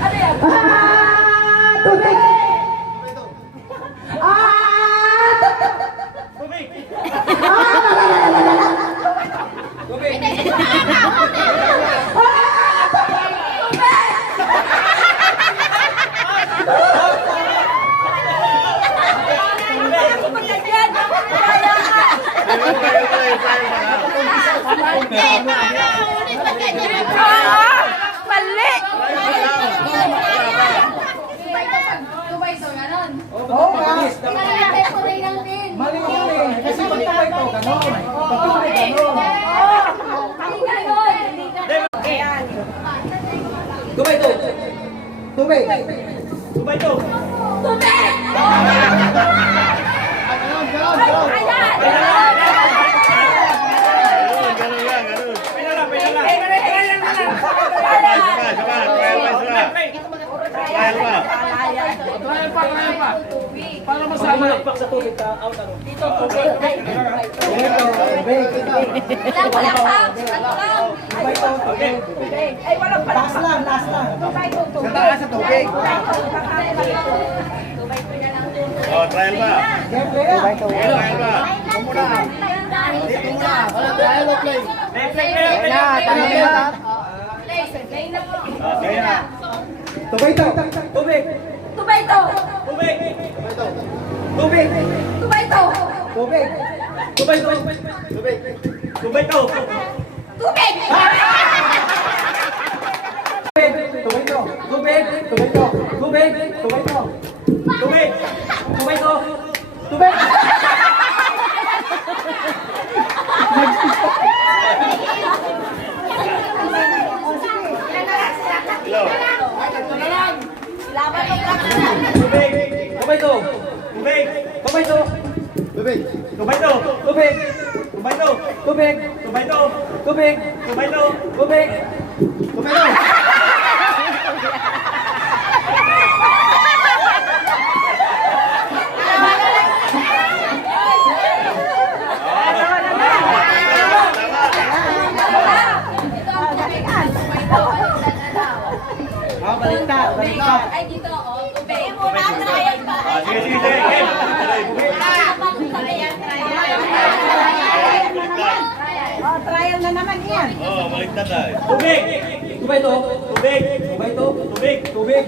Ano yan? Tubig! Tubig! Mali! Oo nga. Mali yun eh. Kasi pag tubay to, ganon. Pag tubay, ganon. Tubig to! Tubig. Tubig to! Para masama nagpak sa tubig ka, out ano. Dito, tubig. Ay, walang pala. Last lang, last lang. Tubig. Sa taas sa tubig. Oh, trial ba? Siyempre yan. Trial ba? Okay na. Tubig to. Tubig! Tubig to. Tubig! Tubig! Tubig to. Tubig. Tubig to! Tubig to! Tubig. Tubig to. Tubig! Tubig to. Tubig! Tubig to. Tubig! Tubig to! Tubig. Hello. Laban ng laban. Tubig! Tubig to! Tubig! Tubig to! Tubig. Tubig to! Tubig! Tubig to! Tubig! Tubig to! Tubig! Tubig to! Tubig! Tubig to. Baliktad, baliktad. Ay, dito, oh. Tubig. Muna ang trial pa. Sige, sige, sige. Game. Oh, trial na naman yan. Oh, baliktad tayo. Tubig! Tubig to! Tubig! Tubig to! Tubig! Tubig!